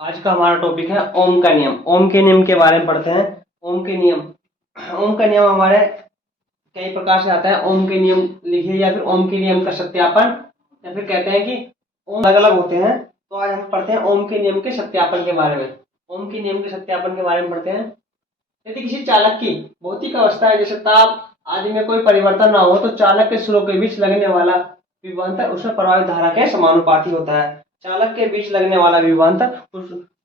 आज का हमारा टॉपिक है ओम का नियम। ओम के नियम के बारे में पढ़ते हैं। ओम के नियम। ओम का नियम हमारे कई प्रकार से आता है। ओम के नियम लिखिए या फिर ओम के नियम का सत्यापन, या फिर कहते हैं कि ओम अलग अलग होते हैं। तो आज हम पढ़ते हैं ओम के नियम के सत्यापन के बारे में। ओम के नियम के सत्यापन के बारे में पढ़ते हैं। यदि किसी चालक की भौतिक अवस्था है, जैसे ताप आदि में कोई परिवर्तन ना हो, तो चालक के सिरों के बीच लगने वाला विभवांतर उसमें प्रवाहित धारा के समानुपाती होता है। चालक के बीच लगने वाला विभवांतर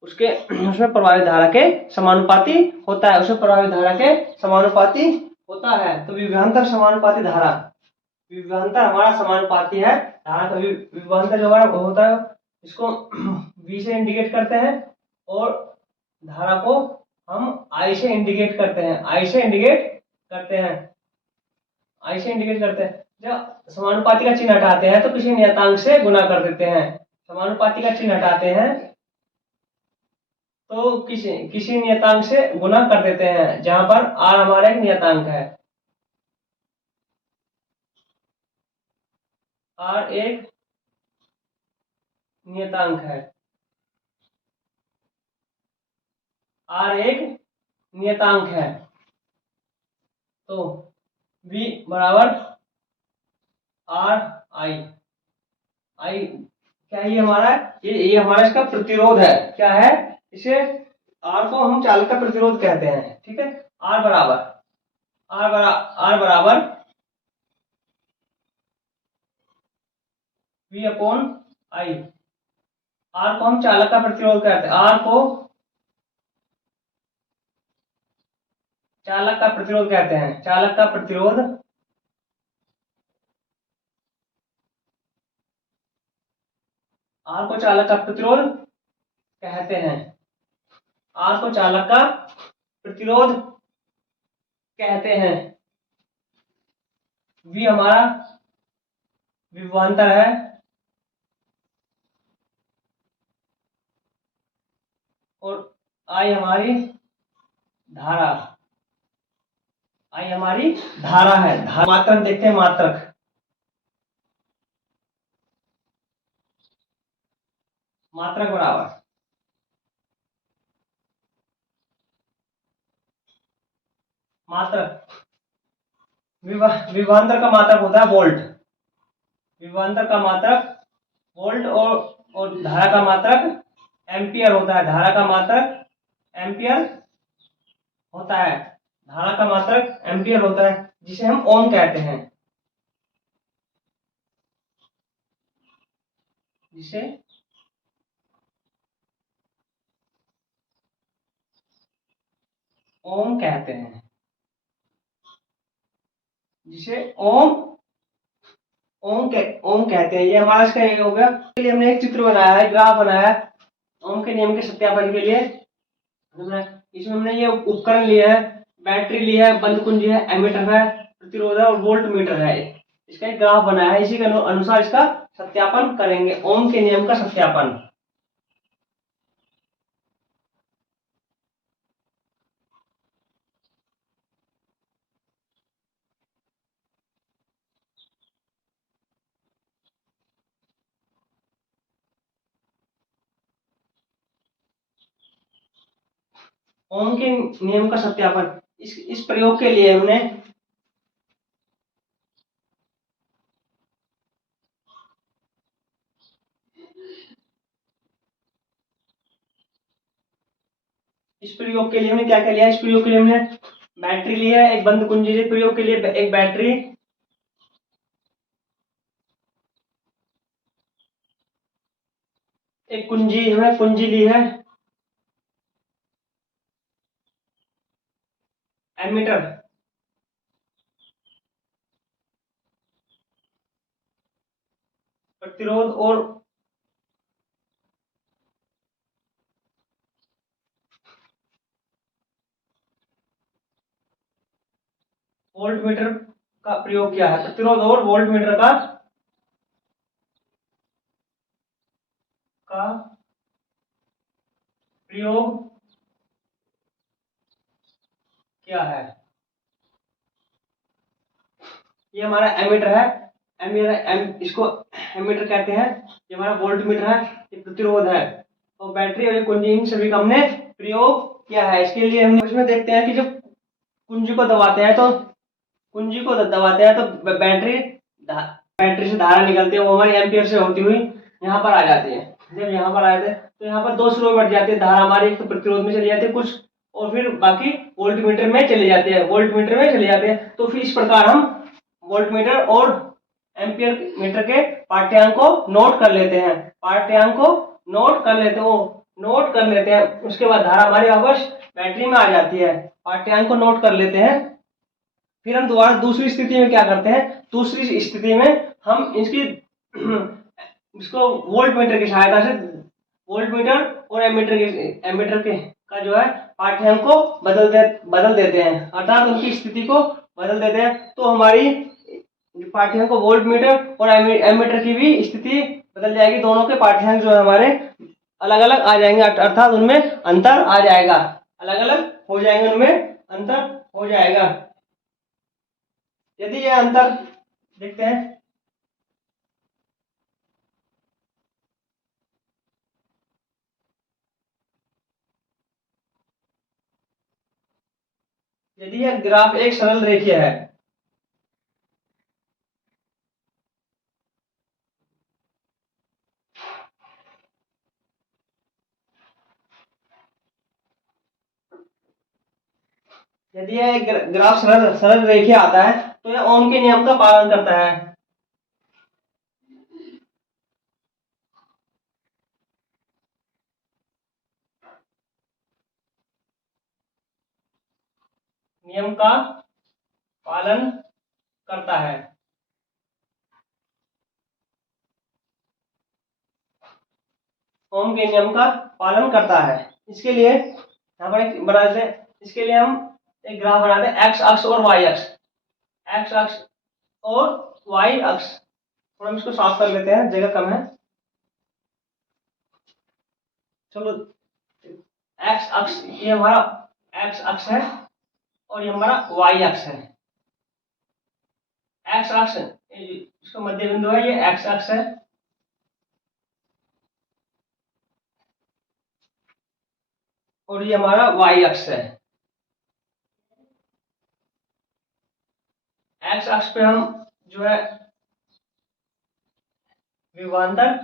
उसके उसमें प्रवाहित धारा के समानुपाती होता है। उसमें प्रवाहित धारा के समानुपाती होता है। तो विभवांतर समानुपाती धारा, विभवांतर हमारा समानुपाती है धारा का। विभवांतर जो हमारा होता है इसको V से इंडिकेट करते हैं, और धारा को हम I से इंडिकेट करते हैं। I से इंडिकेट करते हैं। I से इंडिकेट करते हैं। जब समानुपाती का चिन्ह हटाते हैं तो किसी नियतांक से गुना कर देते हैं। समानुपाती का चिन्ह हटाते हैं तो किसी किसी नियतांक से गुना कर देते हैं, जहां पर R हमारा एक नियतांक है। R एक नियतांक है। R एक नियतांक है। तो V बराबर R I। I क्या है? ये हमारा ये हमारा इसका प्रतिरोध है। क्या है? इसे R को हम चालक का प्रतिरोध कहते हैं। ठीक है। R बराबर V अपॉन I। R को हम चालक का प्रतिरोध कहते हैं। R को चालक का प्रतिरोध कहते हैं। चालक का प्रतिरोध R को चालक का प्रतिरोध कहते हैं। R को चालक का प्रतिरोध कहते हैं। V हमारा विभवांतर है, और I हमारी धारा। I हमारी धारा है। मात्रक देखते हैं। मात्रक बराबर मात्रक विभवांतर का मात्रक होता है वोल्ट। विभवांतर का मात्रक वोल्ट, और धारा का मात्रक एम्पियर होता है। धारा का मात्रक एम्पियर होता है। धारा का मात्रक एम्पियर होता है, जिसे हम ओम कहते हैं। जिसे ओम कहते हैं। जिसे ओम कहते हैं। ये हमारा इसका ये हो गया। इसके लिए हमने एक चित्र बनाया है, ग्राफ बनाया है ओम के नियम के सत्यापन के लिए। इसमें हमने ये उपकरण लिया है, बैटरी ली है, बंद कुंजी है, एमीटर है, प्रतिरोध है, और वोल्ट मीटर है। इसका एक ग्राफ बनाया है। इसी के अनुसार इसका सत्यापन करेंगे। ओम के नियम का सत्यापन। ओम के नियम का सत्यापन, इस प्रयोग के लिए हमने क्या क्या लिया? इस प्रयोग के लिए हमने बैटरी ली है, एक बंद कुंजी ली। प्रयोग के लिए एक बैटरी, एक कुंजी ली है, एमीटर, प्रतिरोध, और वोल्ट मीटर का प्रयोग किया है। प्रतिरोध और वोल्ट मीटर का प्रयोग किया है। ये हमारा एमीटर है। इसको एमीटर कहते हैं। ये हमारा वोल्ट मीटर है। ये प्रतिरोध है। और बैटरी और कुंजी, इन सभी का हमने प्रयोग किया है। इसके लिए हम इसमें देखते हैं कि जब कुंजी को दबाते हैं तो बैटरी से धारा निकलती है, वो हमारी एम्पियर से होती हुई यहाँ पर आ जाती है। जब यहाँ पर आए थे तो यहाँ पर दो स्लो बढ़ जाती है, धारा हमारी एक तो प्रतिरोध में चली जाती है कुछ, और फिर बाकी वोल्टमीटर में चली जाती है। तो फिर इस प्रकार हम वोल्टमीटर और एम्पियर मीटर के पाठ्यांक को नोट कर लेते हैं। उसके बाद धारा हमारी वापस बैटरी में आ जाती है, पाठ्यांक को नोट कर लेते हैं। फिर हम दोबारा दूसरी स्थिति में क्या करते हैं, दूसरी स्थिति में हम इसको वोल्टमीटर की सहायता से, वोल्टमीटर और एमीटर के का जो है पाठ्यांक को बदल देते हैं, अर्थात उनकी स्थिति को बदल देते हैं। तो हमारी पाठ्यांक को वोल्टमीटर और एमीटर की भी स्थिति बदल जाएगी, दोनों के पाठ्यांक जो है हमारे अलग अलग आ जाएंगे, अर्थात उनमें अंतर आ जाएगा, अंतर हो जाएगा। यदि यह अंतर देखते हैं, यदि यह ग्राफ एक सरल रेखीय है, यदि यह ग्राफ सरल रेखीय आता है तो यह ओम के नियम का पालन करता है। नियम का पालन करता है। ओम के नियम का पालन करता है। इसके लिए यहाँ पर एक बनाते हैं, इसके लिए हम एक ग्राफ बनाते हैं, एक्स अक्ष और वाई अक्ष, थोड़ा हम इसको साफ कर लेते हैं, जगह कम है। चलो, एक्स अक्ष ये हमारा एक्स अक्ष है और ये हमारा वाई अक्ष है। एक्स अक्ष इसका मध्य बिंदु है, ये एक्स अक्ष है, और ये हमारा वाई अक्ष है। एक्स अक्ष पे हम जो है विभवांतर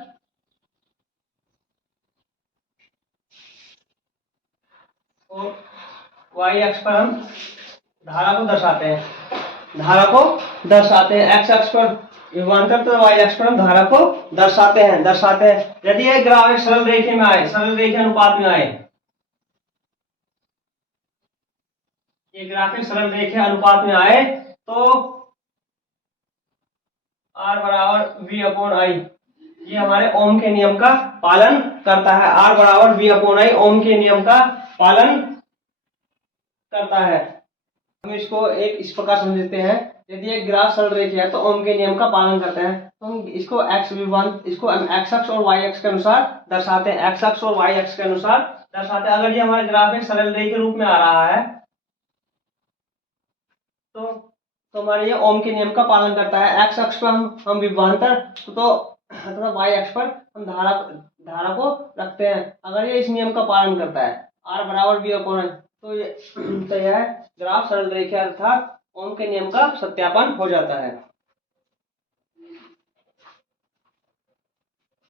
और वाई अक्ष पर हम धारा को दर्शाते हैं, एक्स अक्ष पर विभवांतर तो वाई अक्ष पर हम धारा को दर्शाते हैं। यदि यह ग्राफ एक सरल रेखा में आए, सरल रेखा अनुपात में आए, ये ग्राफिक सरल रेखा अनुपात में आए तो R बराबर V अपॉन आई, ये हमारे ओम के नियम का पालन करता है। R बराबर V अपॉन आई ओम के नियम का पालन करता है। हम इसको इस प्रकार समझते हैं, यदि एक ग्राफ सरल रेखा है तो ओम के नियम का पालन करते हैं, तो हम इसको एक्स अक्ष और वाई अक्ष के अनुसार दर्शाते हैं, अगर ये हमारा ग्राफ एक सरल रेखा के रूप में आ रहा है तो हमारे ये ओम के नियम का पालन करता है। एक्स अक्ष पर हम विभवांतर तथा वाई अक्ष पर हम धारा को रखते हैं, अगर ये इस नियम का पालन करता है, R बराबर V अपॉन आई, तो यह ग्राफ सरल रेखा अर्थात ओम के नियम का सत्यापन हो जाता है।